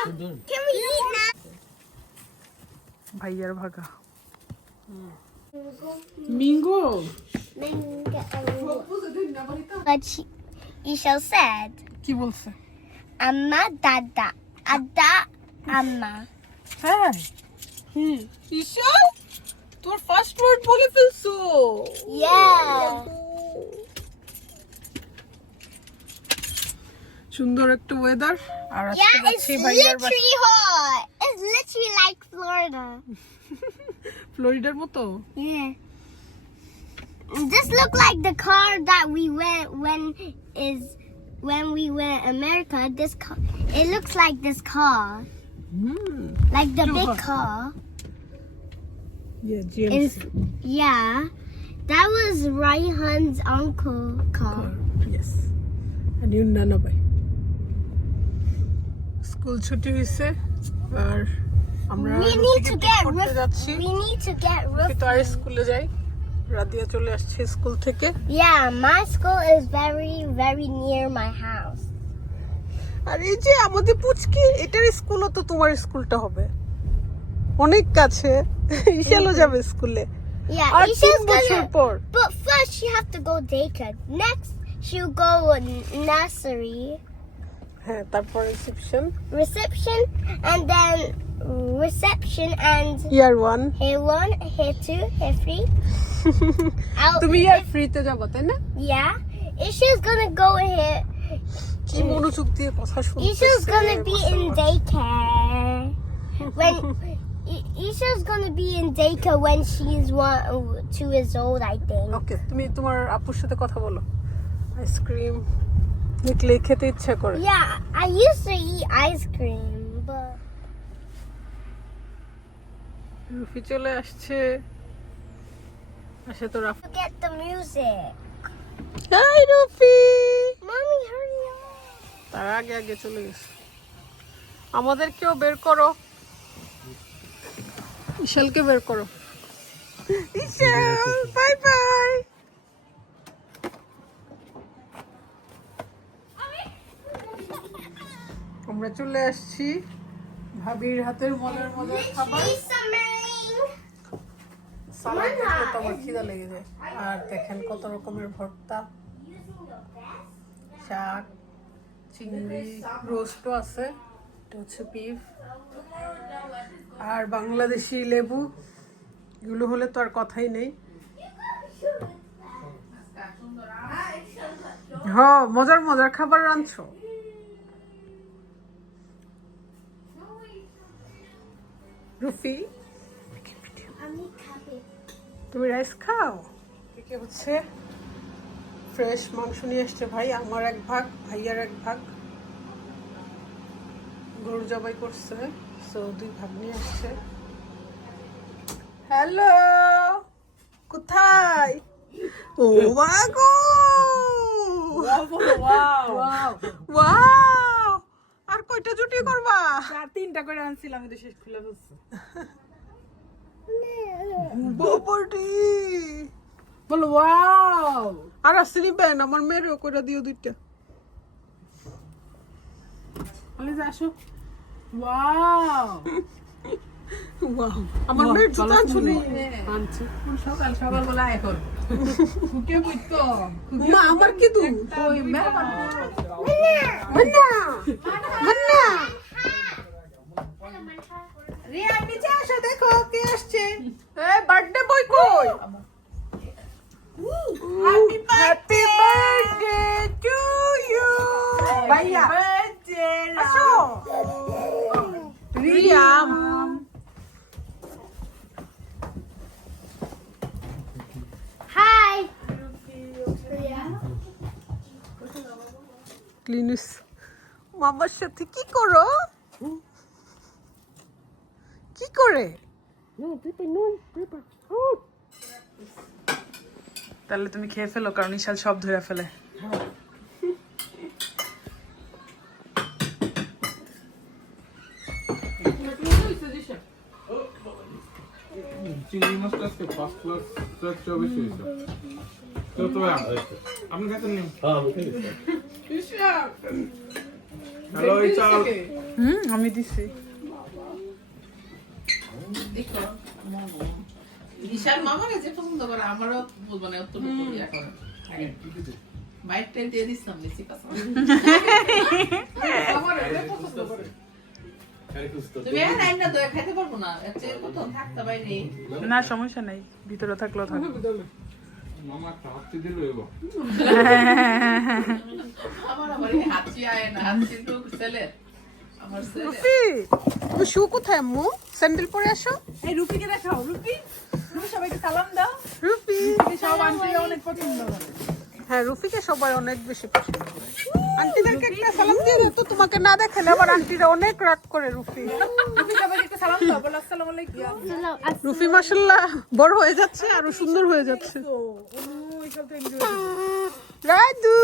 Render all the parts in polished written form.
Can we eat now? ভাইয়ার ভাগা মিঙ্গো But Isha said, কি বলছে Amma Dada. Ada Amma. হ্যাঁ ঈশা তোর ফার্স্ট ওয়ার্ড বলে ফেলছো Yeah. সুন্দর একটা ওয়েদার আর আজকে Yeah, it's যাচ্ছি ভাইয়ার বাসা literally hot. It's literally like Florida. ফ্লোরিডার মতো Yeah. This look like the car that we went when we went America. This car, it looks like this car, like the big car. Yeah, GMC. Yeah, that was Raihan's uncle car. Yes. And you none of it. School ছুটি হয়েছে আর আমরা We need to get করতে যাচ্ছি we need to get তো আর স্কুলে যাই রাদিয়া চলে আসছে স্কুল থেকে Yeah, my school is very near my house. আর এই যে আমাদের পুচকি এটার স্কুলও তো তোমার স্কুলটা হবে অনেক কাছে ঈশালও যাবে স্কুলে Yeah, আর Isha's 3 বছর gonna. পর But first, she have to go daycare. Next, she'll go nursery, হ্যাঁ তারপর reception, and then reception and year 1 here 1, here 2, here 3. তুমি ইয়ার ফ্রিতে যাবে তাই না Yeah, Isha's gonna go here. কি মনোযোগ দিয়ে কথা শুনতেছে Isha's gonna be in daycare when Isha's gonna be in daycare when she's 2 years old, I think. ওকে তুমি তোমার আপুর সাথে কথা বলো আইসক্রিম দেখলে খেতে ইচ্ছা করে Yeah, I used to eat ice cream, but রুফি চলে আসছে আসে তো রাফ forget the music. হাই রুফি Mommy, hurry up. তার আগে আগে চলে গেছে আমাদেরকেও বের করো ঈশালকে বের করো ঈশাল বাই বাই আমরা চলে আসছি ভাবির হাতের মজার মজার খাবার সালাদ দেখলে তো আমার খিদা লেগে যায় আর দেখেন কত রকমের ভর্তা শাক চিংড়ি রোস্টও আছে এটা হচ্ছে বিফ আর বাংলাদেশি লেবু এগুলো হলে তো আর কথাই নেই হ্যাঁ মজার মজার খাবার রাঁধছো রুফি তুমি রাইস খাও এদিকে হচ্ছে ফ্রেশ মাংস নিয়ে এসছে ভাই আমার এক ভাগ ভাইয়ার এক ভাগ গরু জবাই করছে সো 2 ভাগ নিয়ে আসছে হ্যালো কোথায় ও মাগো ওয়াও আর কয়টা জুটি করবা 3টা করে আনছিলাম আমি তো শেষ খুলে ফেলছি বাবারে বলো ওয়াও আর আসলি বেন আমার মেয়েরও করে দিও 2টা বলে যা আসো ওয়াও ওয়াও আমার মেয়ের জুতা শুনি আনছি সকাল সকাল বলা এখন কুকে বুঝতো মা আমার কি দু ওই মেরা মান্না মান্না রিয়া নিচে আসো দেখো কে আসছে এ বার্থডে বয় কই হ্যাপি বার্থডে টু ইউ ভাইয়া বার্থডে আসো রিয়াম Hi. ক্লিনুস মামার সাথে কি করো কি করে তাহলে তুমি খেয়ে ফেলো কারণ ইশাল সব ধরে ফেলে চিংড়ি মাছটা আজকে ফার্স্ট ক্লাস স্ট্রাকচার বেশি হয়েছে তো তো আপনি খাইতেন নি হ্যাঁ আমি খাইছি হ্যালো এই চাল আমি দিছি। দেখো বিশাল মামারে যে পছন্দ করে আমারও মানে অতটুকু ইয়া করে বাইকটা দিয়ে দিতাম বেশি কথা তুমি না দয়া খাইতে পারবো না কত থাকতে পারি না সমস্যা নাই, ভিতরে থাকলেও থাকবে। মামা একটা হাতি দিল এবার আমার হাঁচি আয় না হাঁচি তো ছেলে আমার ছেলে রুপি, তুমি শু কোথায় আম্মু? স্যান্ডেল পরে আসো। এই রুপিকে দেখাও, রুপি তুমি সবাইকে সালাম দাও। রুপি, সব আন্টিরা অনেক পছন্দ করে। হ্যাঁ রুপিকে সবাই অনেক বেশি পছন্দ করে। আন্টিদেরকে একটা সালাম দিয়ে দাও তো, তোমাকে না দেখেন আবার আন্টিরা অনেক রাগ করে। রুপি, রুপি সবাইকে একটা সালাম দাও, বলো আসসালামু আলাইকুম। রুপি মাশাআল্লাহ বড় হয়ে যাচ্ছে, আরো সুন্দর হয়ে যাচ্ছে। তো ওইসব তো এনজয় রাজু,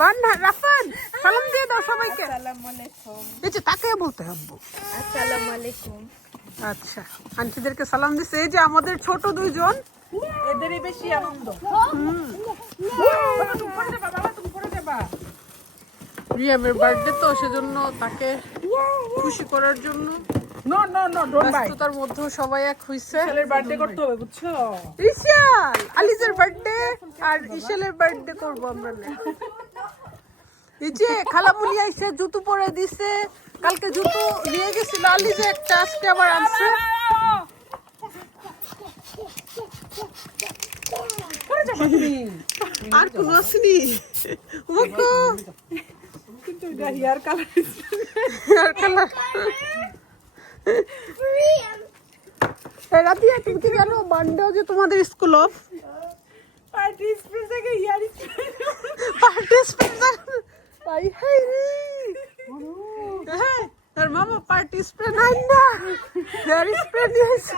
বান্না, রাফান, সালাম দিয়ে দাও সবাইকে। আসসালামু আলাইকুম। এই যে তাকে বলতে হবে। আসসালামু আলাইকুম। আচ্ছা, আন্টিদেরকে সালাম দিছে। এই যে আমাদের ছোট দুইজন, এদেরই বেশি আনন্দ। তুমি পড়ে যাবা বাবা, তুমি পড়ে যাবা। রিয়ামের বার্থডে তো, সেজন্য তাকে খুশি করার জন্য no no no, don't buy. ব্যস্ততার মধ্যেও সবাই এক হইছে। ছেলের বার্থডে করতে হবে, বুঝছো? ইশাল, আলিজের বার্থডে আর ইশালের বার্থডে করব আমরা না। এই যে খালামুনি আইসে জুতো পরে দিছে, কালকে জুতো নিয়ে গেছিল আলিজে একটা, আজকে আবার আনছে। আর কোন আসেনি ওগো, কিন্তু এটা হেয়ার কালার। আর কালার। রাতিয়া তুমি কি জানো বান্ডেও যে তোমাদের স্কুল অফ পার্টি স্প্রে থেকে হেয়ার পার্টিসিপেন্ট তাই হাই রে। হ্যাঁ আর মামা পার্টি স্প্রে নাই না, হেয়ার স্প্রে দিয়েছে।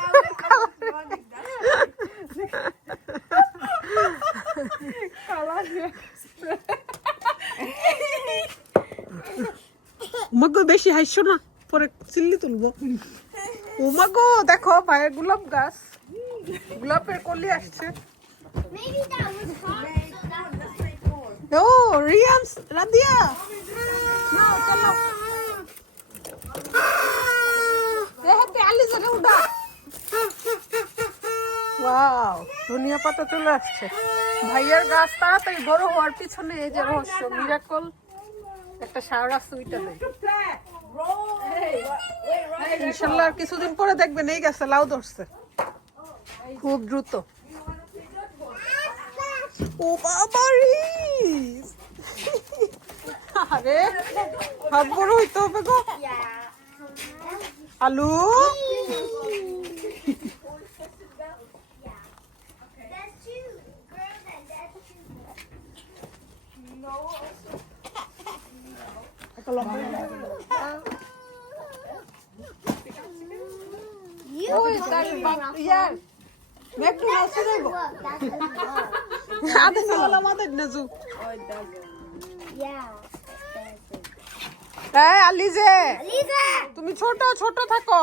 উমাগো বেশি হাসছো না, পরে চিল্লি তুলবো। উমাগো দেখো ভাইয়ের গোলাপ গাছ, গোলাপের কলি আসছে। Maybe that was hard. ও রিয়ামস, রাদিয়া নাও চলো। দেখতে আলিজাকে উঠা। ওয়াও, ধনিয়া পাতা চলে আসছে। ভাইয়ার গাছ তাড়াতাড়ি বড় হওয়ার পিছনে এই যে রহস্য, মিরাকল একটা সারা সুইটা নেই। ইনশাল্লাহ আর কিছুদিন পরে দেখবেন এই গাছে লাউ ধরছে খুব দ্রুত। ও বাবারি, আরে হাত বড় হইতে হবে গো। আলু, That's two. Girl, that's two. You ওই তার ইয়ার ম্যাকডোনাল্ডস যাইবো। look. That doesn't work. আদে নালা মাদের নাজু। Yeah. এই আলিজে, Lisa! তুমি ছোট ছোট থাকো।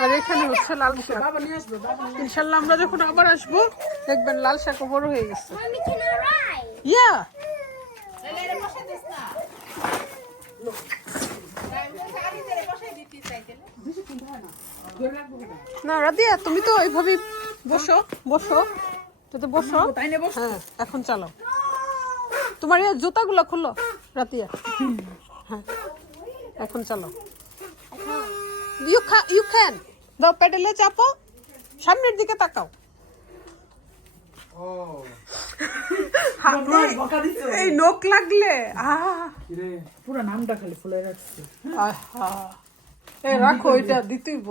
আর এখানে হচ্ছে লাল শাক। ইনশাল্লাহ আমরা যখন আবার আসবো দেখবেন লাল শাক বড় হয়ে গেছে। Mommy, can I ride? ইয়া না রাদিয়া, তুমি তো এইভাবে বসো বসো, তো বসো। হ্যাঁ এখন চালাও, তোমার এই জুতাগুলো খুলো রাতিয়া। হ্যাঁ এখন চালাও। ইউ ক্যান দাও, প্যাডেলে চাপো, সামনের দিকে তাকাও। এই নখ লাগলে পুরো নামটা খালি ফুলে রাখছে। রাখো, এটা দিতেইব।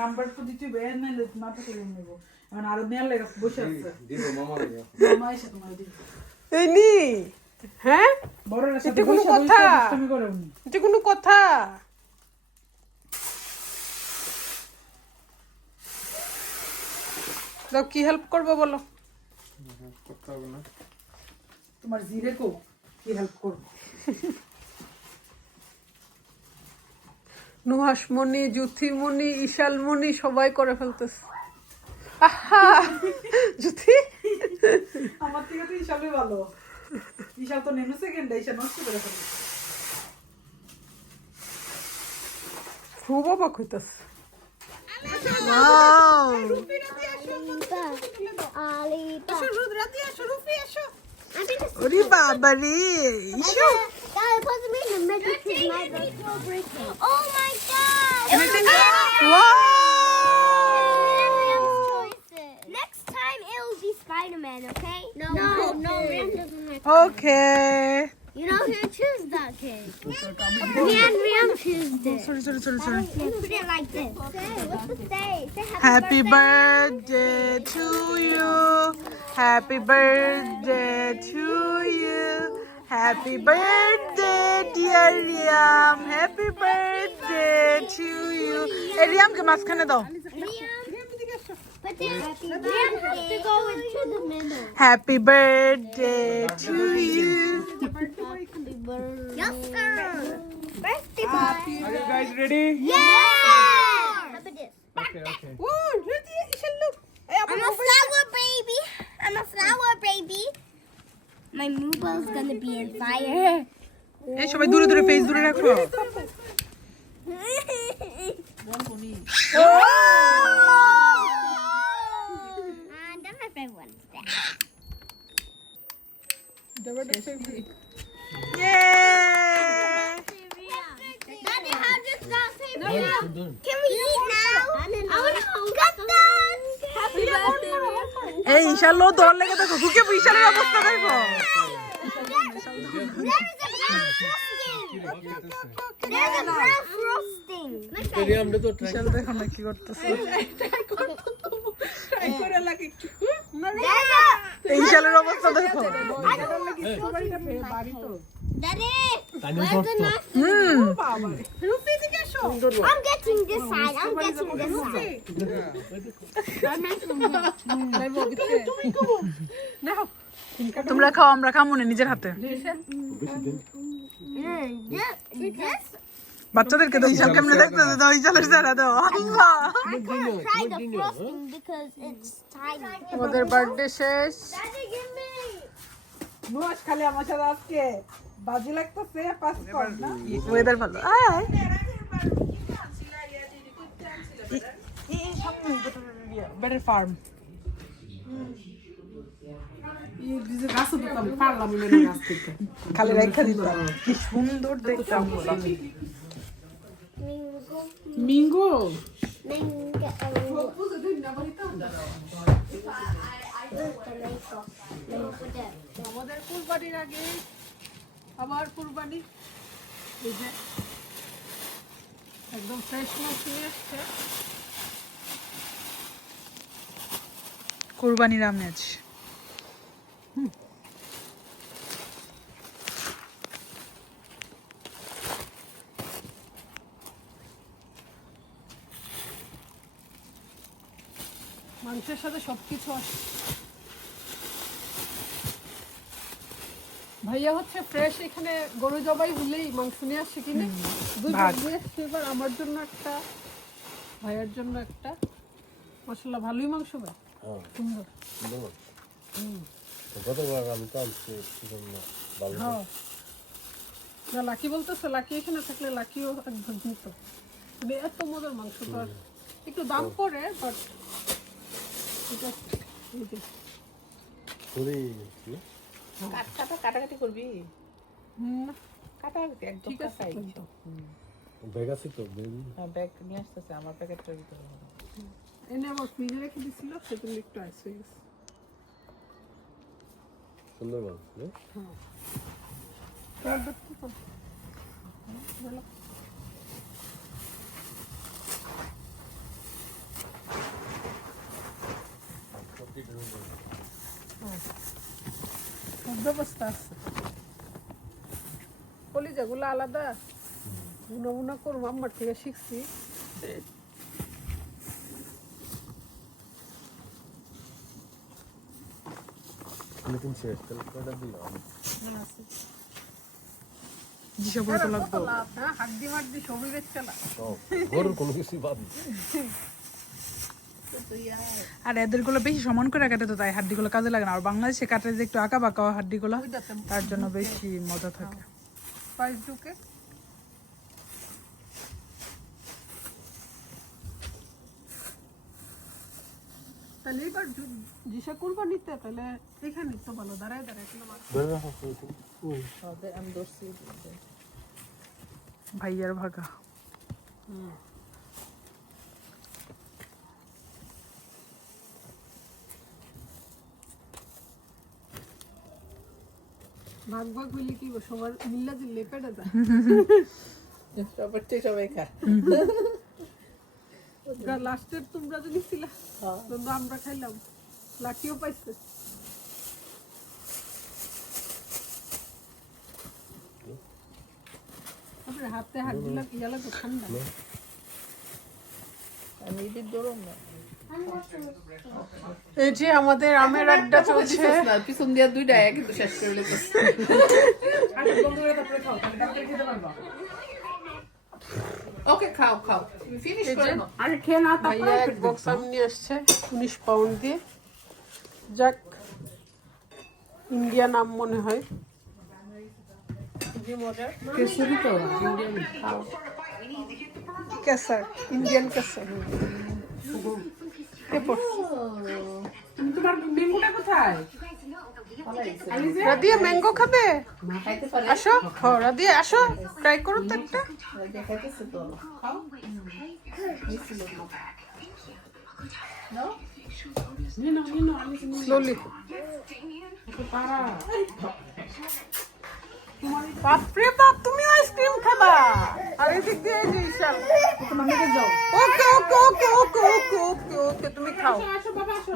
নাম্বার তো দিতে বের না, মাথা তুলে নেব। এখন আরো মেলে বসে আছে। দিব মামা লাগে মামা এসে তোমায় দিবে। এই নি, হ্যাঁ বড়রা সাথে এটা কোনো বসে কথা? বসে দুষ্টামি করে উনি। এটা কোনো কথা? দাও, কি হেল্প করবো বলো? করতে হবে না। তোমার জিরে কো কি হেল্প করব? নুহাসমণি, জুথিমণি, ইশালমণি সবাই করে ফেলতেছে। আহা জুথি, আমার তো ঈশানই ভালো। ঈশান তো নেনু সেকেন্ড ঈশান নষ্ট করে ফেলে। খুব অবাক হইতাছে। ওয়াও ওরে বাবা রে Ishu Oh my god! Wow Next time it will be Spider-Man, okay? No, Ram doesn't like. Okay You know who chose that kid? Me and Ram chose it. Sorry sorry sorry sorry Let's put it like this. What's the say? Say Happy birthday to you. Happy birthday to you. Happy birthday, dear Riam. Happy birthday to you. Hey, Riam ke mazkhane dao. But then Ram has to go into the middle. Happy birthday to you. Yes, sir. Birthday boy. Are you guys ready? Yes, sir. How about this? Okay, okay. I'm a flower baby. I'm a flower baby. My mooble's gonna be in fire. এই সবাই দূরে দূরে face দূরে রাখো That's my favorite one. Yay! Daddy, how does that say Can we eat now? I want to get that. Happy birthday. এই ইনশাআল্লাহ দৌড় লেগে দেখো ঢুকে বিশালের অবস্থা দেখো There's a brown frosting. বিশাল দেখো না কি করতেছে এই ইনশাআল্লাহর অবস্থা দেখো Daddy, where's the knife? I'm getting this side. I'm getting this side. তোমরা খাও আমরা খামু না নিজের হাতে This? বাচ্চাদেরকে তো ইনশাআল্লাহ কেমনে দেখতেছে দাও ইনশাআল্লাহ ছাড়া দাও আল্লাহ I can't try the frosting because it's tiny. ওদের বার্থডে শেষ Daddy, give me. নুয়াজ খালি আমার সাথে আজকে বাজি লাগতেছে পাস কর না ওয়েদার ভালো আয় বেটার ফার্ম এই যে গাছ দিতাম পারলাম না গাছ থেকে খালি রেখা দিতাম কি সুন্দর দেখতাম মিঙ্গো আমাদের কুরবানির আগে আবার কুরবানি এই যে একদম ফ্রেশ মাছ নিয়ে আসছে কুরবানির আমেজ মাংসের সাথে সবকিছু আসে ভাইয়া হচ্ছে ফ্রেশ এখানে গরু জবাই হলেই মাংস নিয়ে আসছে কিনে দুই ভাগ নিয়ে আসছে এবার আমার জন্য একটা ভাইয়ার জন্য একটা মাশাআল্লাহ ভালোই মাংস ভাই সুন্দর গতবার আমি তো আনছি ভালো হ্যাঁ না লাকি বলতেছে লাকি এখানে থাকলে লাকিও এক ভাগ নিত মানে এত মজার মাংস তো আর একটু দাম পড়ে বাট এটা এই যে পুরি কাটাকাটি করবি না কাটাকাটি একদম ঠিক আছে কাটাই তো। ব্যাগ আছে তো ব্যাগ নিয়ে আসতেছে আমার প্যাকেটটার ভিতরে এনে আমার ফ্রিজে রেখে দিছিল সেজন্য একটু আইস হয়ে গেছে সুন্দর মাছ তোর দেখতে তো ভালো ব্যবস্থা আছে কলিজাগুলো আলাদা নমুনা করবো আমার থেকে শিখছি লেকিন শেষ তাহলে কয়টা দিলাম যেসব বলতে লাগবো হাড্ডি মাড্ডি সবই বেচ চালা গরুর কোনো কিছু বাদ নেই আর এদের গুলো বেশি সমান করে কাটে তো তাই হাড্ডিগুলো কাজে লাগে না, আর বাংলাদেশে কাটে যে একটু আঁকা বাঁকা হাড্ডিগুলো, তার জন্য বেশি মজা থাকে। পাইস ঢুকে তাহলে এবার জিসা করবো নিতে, তাহলে এখানে তো ভালো দাঁড়ায় দাঁড়ায় আমি ধরছি ভাইয়ার ভাগা। ভাগ ভাগ হইলে কি সবার মিল্লা দিলে পেটে যায়। সবাই খায়। লাস্টের তোমরা যদি ছিলা কিন্তু আমরা খাইলাম, লাকিও পাইছে। তারপরে হাতে হাত দিলাম ইয়ালা তো ঠান্ডা। এই যে আমাদের আমের আড্ডা চলছে। পিছন দিয়া দুইটা কিন্তু শেষ করে লেগেছে। ওকে খাও খাও, ফিনিশ করে নাও। আরে খেয়ে না, ভাইয়া এক বক্স আম নিয়ে আসছে 19 পাউন্ড দিয়ে। যাক, ইন্ডিয়ান আম মনে হয়। কেসরি তো ইন্ডিয়ান, খাও। কেসার, ইন্ডিয়ান কেসার। তোমার ম্যাঙ্গোটা কোথায়? রাদিয়া ম্যাঙ্গো খাবে? আসো, রাদিয়া আসো, ট্রাই করো তো একটা। দেখাইতেছে তো, খাও। স্লোলি। বাপরে বাপ, তুমি আইসক্রিম খাবা? আর এদিক দিয়ে এই যে ঈশান। ওকে ওকে ওকে ওকে ওকে ওকে ওকে, তুমি খাও।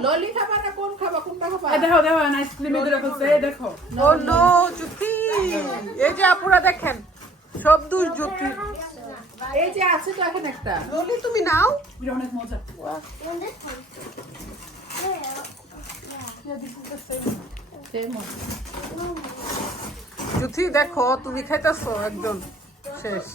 ললি খাবা না কোন খাবা, কোনটা খাবা? দেখো দেখো আইসক্রিম এদের কাছে দেখো। ও নো, জ্যোতি, এই যে আপুরা দেখেন, সব দোষ জ্যোতি। এই যে আছে তো এখন একটা। ললি তুমি নাও। এটা অনেক মজা। জ্যোতি দেখো, তুমি খাইতেছো একজন শেষ।